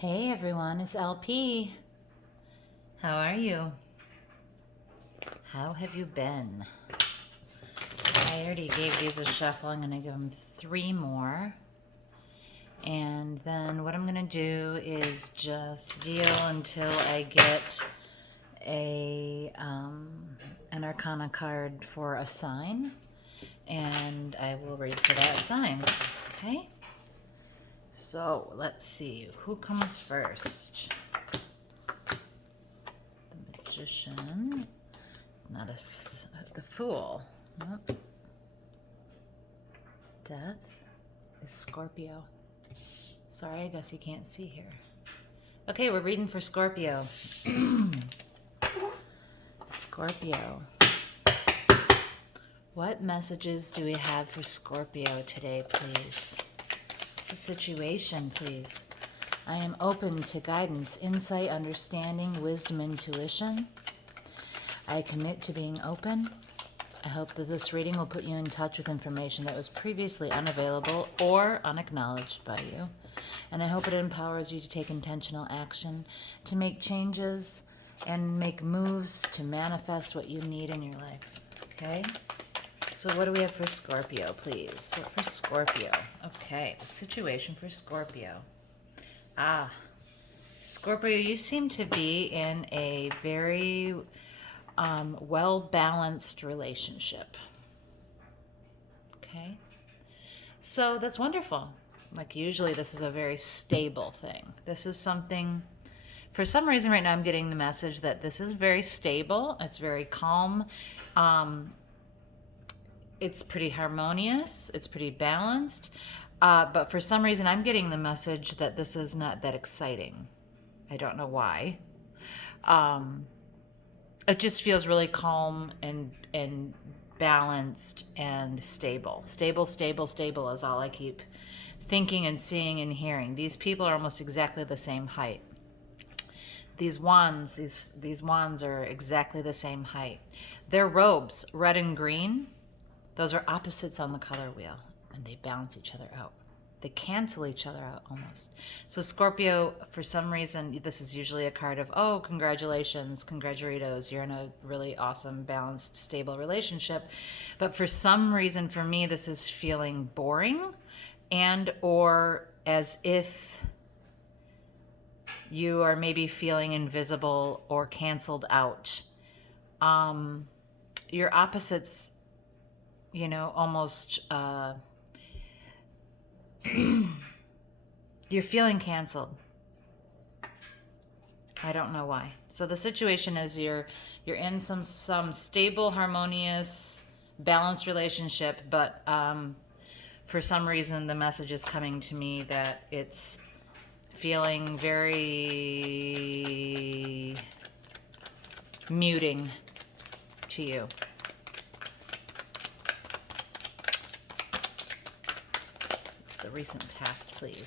Hey everyone, it's LP. How are you? How have you been? I already gave these a shuffle. I'm going to give them 3 more. And then what I'm going to do is just deal until I get an Arcana card for a sign. And I will read for that sign. Okay? So let's see. Who comes first? The Magician. It's not the Fool. Nope. Death is Scorpio. Sorry, I guess you can't see here. Okay, we're reading for Scorpio. Scorpio. What messages do we have for Scorpio today, please? What's the situation, please? I am open to guidance, insight, understanding, wisdom, intuition. I commit to being open. I hope that this reading will put you in touch with information that was previously unavailable or unacknowledged by you. And I hope it empowers you to take intentional action, to make changes, and make moves to manifest what you need in your life. Okay? So what do we have for Scorpio, please? What for Scorpio? Okay, the situation for Scorpio. Scorpio, you seem to be in a very well-balanced relationship. Okay? So that's wonderful. Like usually this is a very stable thing. This is something, for some reason right now I'm getting the message that this is very stable. It's very calm. It's pretty harmonious. It's pretty balanced. But for some reason I'm getting the message that this is not that exciting. I don't know why. It just feels really calm and balanced and stable. Stable is all I keep thinking and seeing and hearing. These people are almost exactly the same height. These wands are exactly the same height. Their robes, red and green, those are opposites on the color wheel, and they balance each other out. They cancel each other out almost. So Scorpio, for some reason, this is usually a card of, oh, congratulations, congraturitos, you're in a really awesome, balanced, stable relationship. But for some reason, for me, this is feeling boring and or as if you are maybe feeling invisible or canceled out. Your opposites, almost... you're feeling canceled. I don't know why. So the situation is you're in some stable, harmonious, balanced relationship, but for some reason the message is coming to me that it's feeling very muting to you. The recent past, please.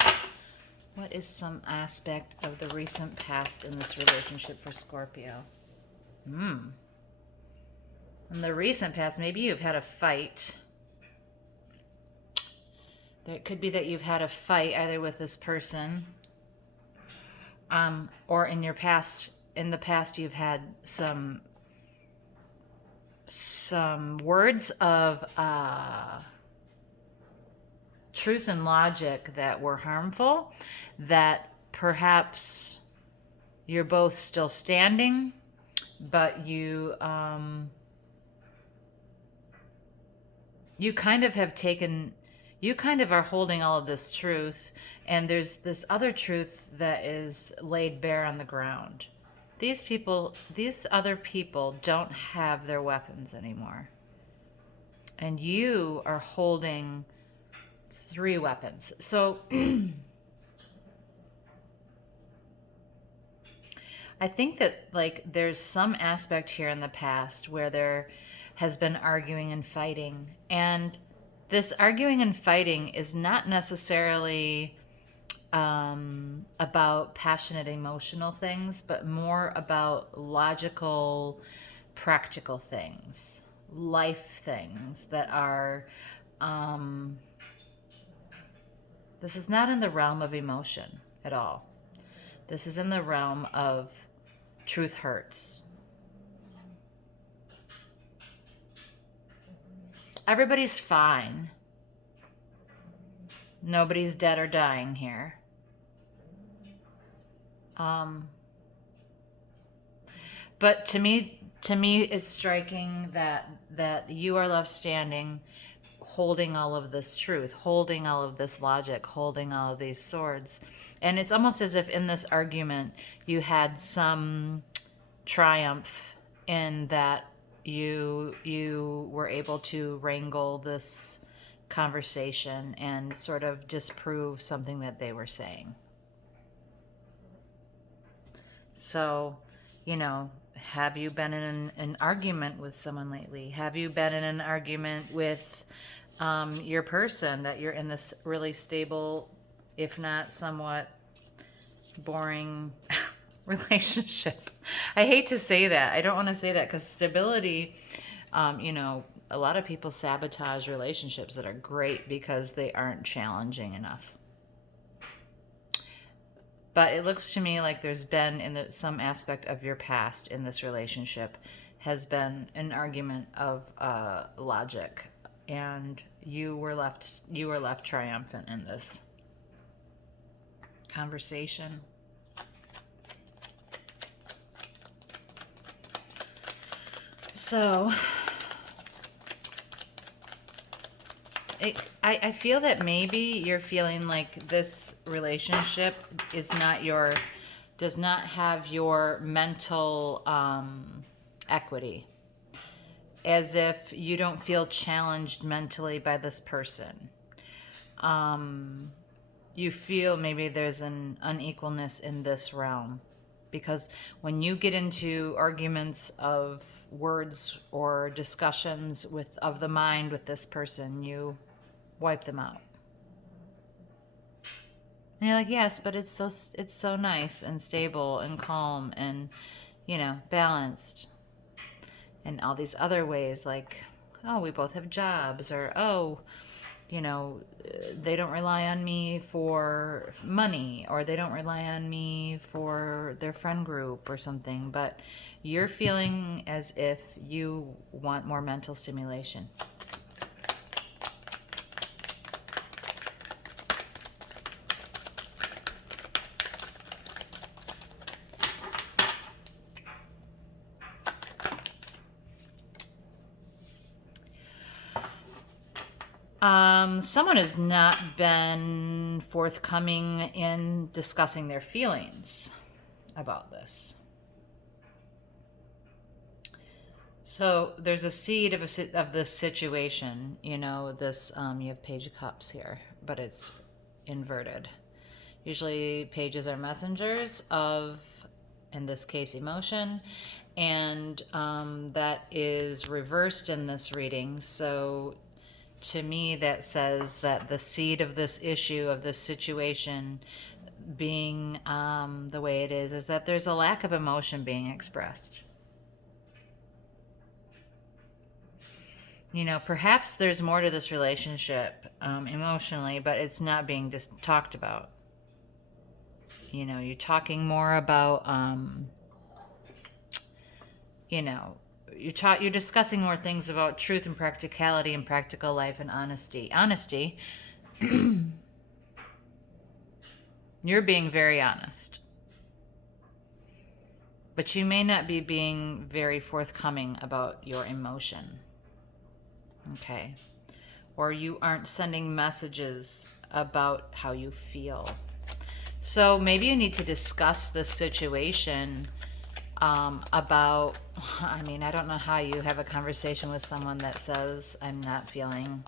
What is some aspect of the recent past in this relationship for Scorpio? In the recent past, maybe you've had a fight. It could be that you've had a fight either with this person, or in the past you've had some words of truth and logic that were harmful, that perhaps you're both still standing, but you kind of are holding all of this truth, and there's this other truth that is laid bare on the ground. These other people don't have their weapons anymore, and you are holding 3 weapons. So I think that there's some aspect here in the past where there has been arguing and fighting, and this arguing and fighting is not necessarily about passionate emotional things, but more about logical, practical things, life things that are this is not in the realm of emotion at all. This is in the realm of truth hurts. Everybody's fine. Nobody's dead or dying here. But to me, it's striking that you are left standing, holding all of this truth, holding all of this logic, holding all of these swords, and it's almost as if in this argument you had some triumph in that you were able to wrangle this conversation and sort of disprove something that they were saying. So, have you been in an argument with someone lately? Have you been in an argument with your person that you're in this really stable, if not somewhat boring relationship? I hate to say that. I don't want to say that because stability, a lot of people sabotage relationships that are great because they aren't challenging enough. But it looks to me like there's been some aspect of your past in this relationship has been an argument of logic, and you were left triumphant in this conversation. So I feel that maybe you're feeling like this relationship does not have your mental equity, as if you don't feel challenged mentally by this person. You feel maybe there's an unequalness in this realm, because when you get into arguments of words or discussions of the mind with this person, you wipe them out. And you're like, yes, but it's so nice and stable and calm and balanced. And all these other ways, like, oh, we both have jobs, or oh, they don't rely on me for money, or they don't rely on me for their friend group or something. But you're feeling as if you want more mental stimulation. Someone has not been forthcoming in discussing their feelings about this. So there's a seed of this situation. This you have Page of Cups here, but it's inverted. Usually pages are messengers of, in this case, emotion, and that is reversed in this reading. So to me, that says that the seed of this issue, of this situation being the way it is that there's a lack of emotion being expressed. Perhaps there's more to this relationship emotionally, but it's not being just talked about. You're talking more about, you're discussing more things about truth and practicality and practical life and honesty. Honesty. You're being very honest. But you may not be being very forthcoming about your emotion. Okay. Or you aren't sending messages about how you feel. So maybe you need to discuss this situation about, I don't know how you have a conversation with someone that says, I'm not feeling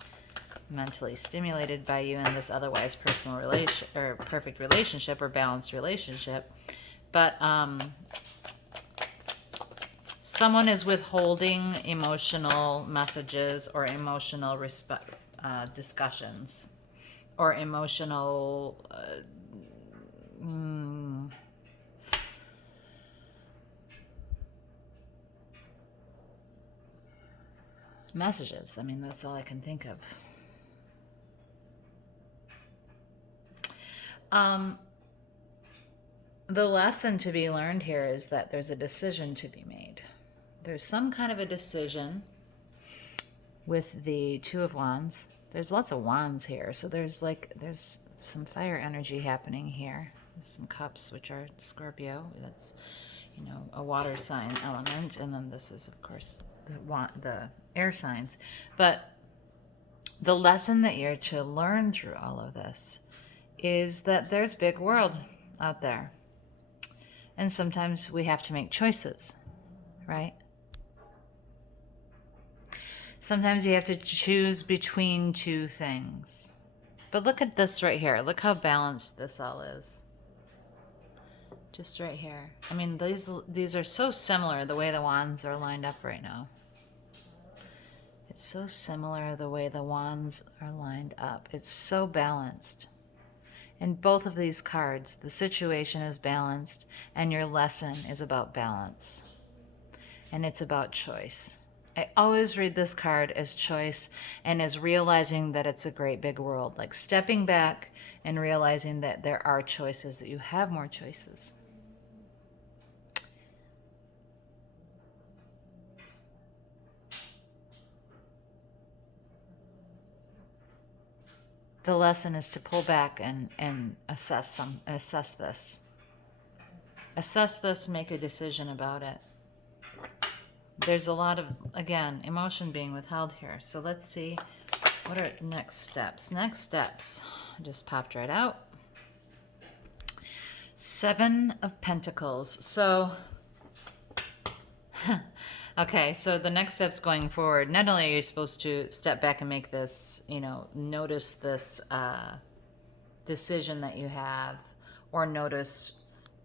mentally stimulated by you in this otherwise personal relation or perfect relationship or balanced relationship. But someone is withholding emotional messages or emotional discussions or emotional messages. That's all I can think of. the lesson to be learned here is that there's a decision to be made. There's some kind of a decision with the Two of Wands. There's lots of wands here, so there's some fire energy happening here. There's some cups, which are Scorpio. That's, a water sign element, and then this is, of course, the air signs. But the lesson that you're to learn through all of this is that there's a big world out there. And sometimes we have to make choices, right? Sometimes you have to choose between two things. But look at this right here. Look how balanced this all is. Just right here. I mean, these are so similar, the way the wands are lined up right now. It's so similar the way the wands are lined up. It's so balanced. In both of these cards, the situation is balanced, and your lesson is about balance. And it's about choice. I always read this card as choice and as realizing that it's a great big world. Like stepping back and realizing that there are choices, that you have more choices. The lesson is to pull back and assess this. Assess this, make a decision about it. There's a lot of, again, emotion being withheld here. So let's see, what are next steps? Next steps, just popped right out. 7 of Pentacles. So, okay, so the next steps going forward, not only are you supposed to step back and make this, notice this decision that you have, or notice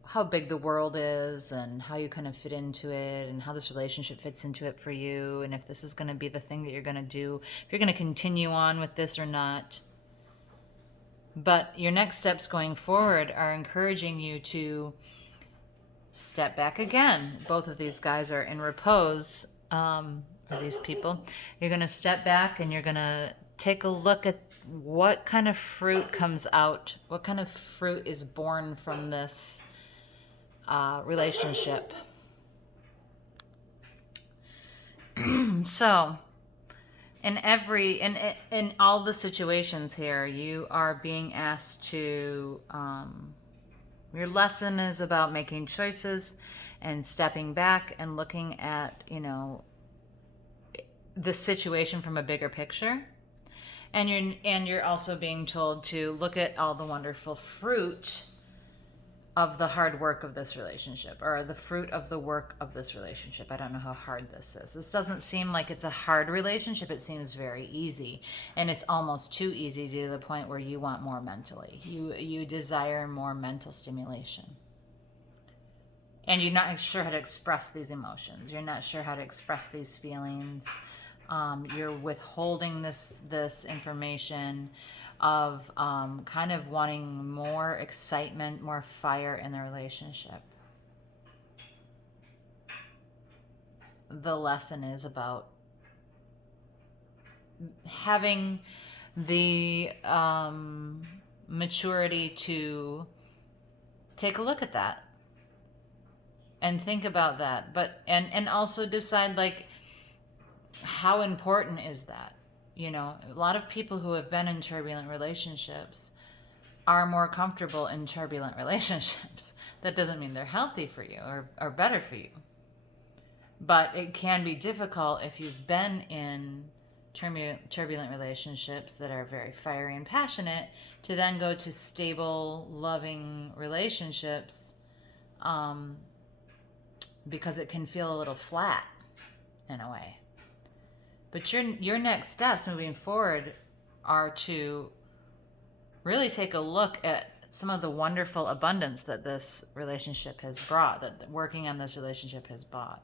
how big the world is and how you kind of fit into it and how this relationship fits into it for you, and if this is going to be the thing that you're going to do, if you're going to continue on with this or not. But your next steps going forward are encouraging you to step back again. Both of these guys are in repose, these people. You're going to step back and you're going to take a look at what kind of fruit comes out, what kind of fruit is born from this relationship. So in all the situations here, you are being asked to your lesson is about making choices and stepping back and looking at the situation from a bigger picture. And you're also being told to look at all the wonderful fruit of the hard work of this relationship, or the fruit of the work of this relationship. I don't know how hard this is. This doesn't seem like it's a hard relationship. It seems very easy, and it's almost too easy to the point where you want more mentally. You desire more mental stimulation. And you're not sure how to express these emotions. You're not sure how to express these feelings. You're withholding this information of kind of wanting more excitement, more fire in the relationship. The lesson is about having the maturity to take a look at that and think about that, but and also decide, like, how important is that? A lot of people who have been in turbulent relationships are more comfortable in turbulent relationships. That doesn't mean they're healthy for you or better for you. But it can be difficult if you've been in turbulent relationships that are very fiery and passionate to then go to stable, loving relationships, because it can feel a little flat in a way. But your next steps moving forward are to really take a look at some of the wonderful abundance that this relationship has brought, that working on this relationship has brought.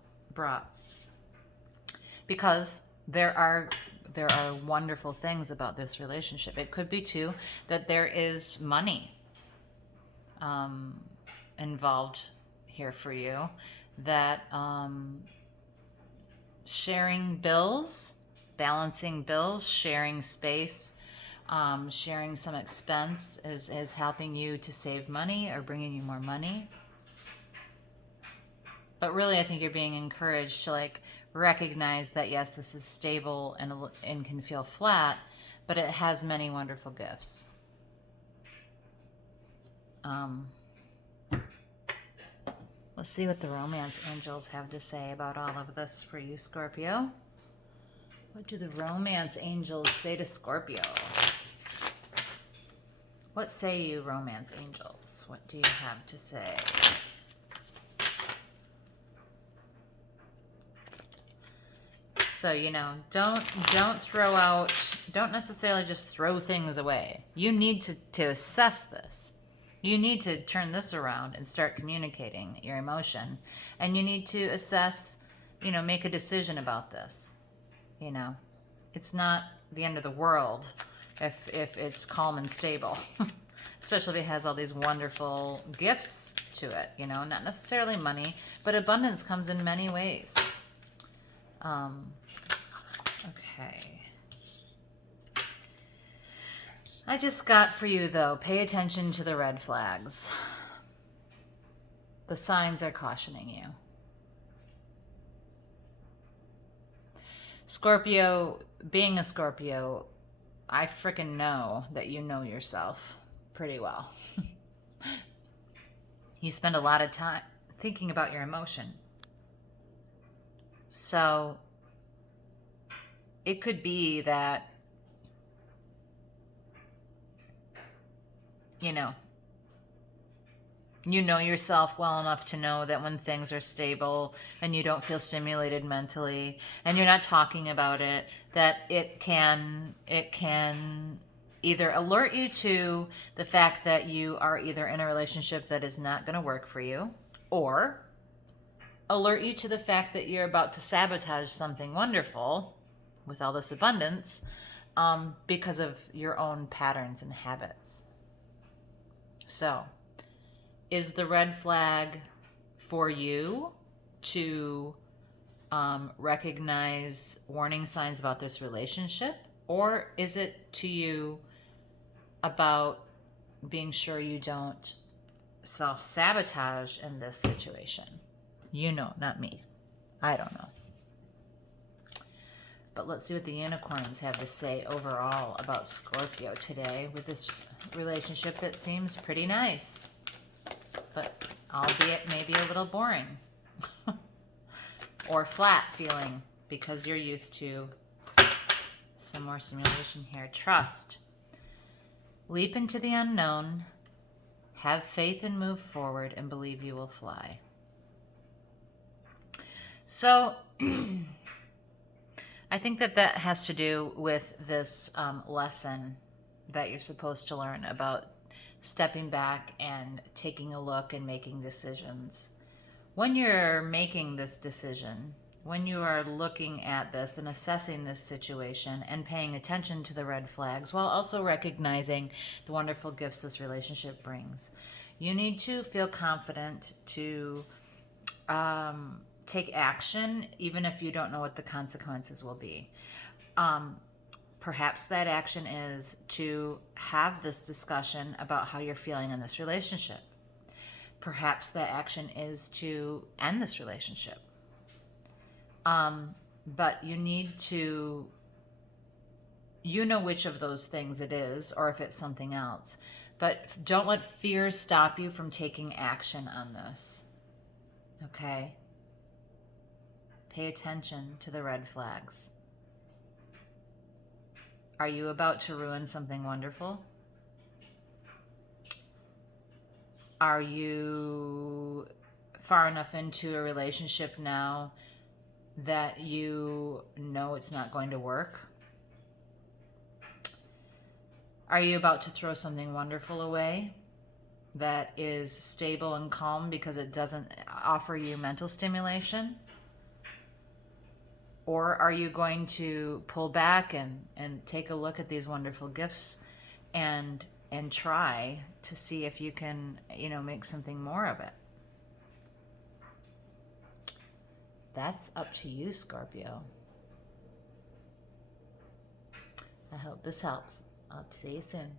Because there are wonderful things about this relationship. It could be, too, that there is money involved here for you, that sharing bills, balancing bills, sharing space, sharing some expense is helping you to save money or bringing you more money. But really, I think you're being encouraged to like recognize that yes, this is stable and can feel flat, but it has many wonderful gifts. Let's see what the romance angels have to say about all of this for you, Scorpio. What do the romance angels say to Scorpio? What say you, romance angels? What do you have to say? So, you know, don't throw out, don't necessarily just throw things away. You need to assess this. You need to turn this around and start communicating your emotion. And you need to assess, you know, make a decision about this. You know, it's not the end of the world if it's calm and stable. Especially if it has all these wonderful gifts to it, you know, not necessarily money, but abundance comes in many ways. Okay. I just got for you, though, pay attention to the red flags. The signs are cautioning you. Scorpio, being a Scorpio, I frickin' know that you know yourself pretty well. You spend a lot of time thinking about your emotion. So it could be that, you know yourself well enough to know that when things are stable and you don't feel stimulated mentally and you're not talking about it, that it can either alert you to the fact that you are either in a relationship that is not going to work for you, or alert you to the fact that you're about to sabotage something wonderful with all this abundance because of your own patterns and habits. So, is the red flag for you to recognize warning signs about this relationship? Or is it to you about being sure you don't self-sabotage in this situation? You know, not me. I don't know. But let's see what the unicorns have to say overall about Scorpio today with this relationship that seems pretty nice, but albeit maybe a little boring or flat feeling because you're used to some more stimulation here. Trust. Leap into the unknown. Have faith and move forward and believe you will fly. So I think that has to do with this lesson that you're supposed to learn about stepping back and taking a look and making decisions. When you're making this decision, when you are looking at this and assessing this situation and paying attention to the red flags while also recognizing the wonderful gifts this relationship brings, you need to feel confident to take action, even if you don't know what the consequences will be. Perhaps that action is to have this discussion about how you're feeling in this relationship. Perhaps that action is to end this relationship. But you need to, you know which of those things it is, or if it's something else. But don't let fear stop you from taking action on this. Okay? Pay attention to the red flags. Are you about to ruin something wonderful? Are you far enough into a relationship now that you know it's not going to work? Are you about to throw something wonderful away that is stable and calm because it doesn't offer you mental stimulation? Or are you going to pull back and take a look at these wonderful gifts and try to see if you can, make something more of it? That's up to you, Scorpio. I hope this helps. I'll see you soon.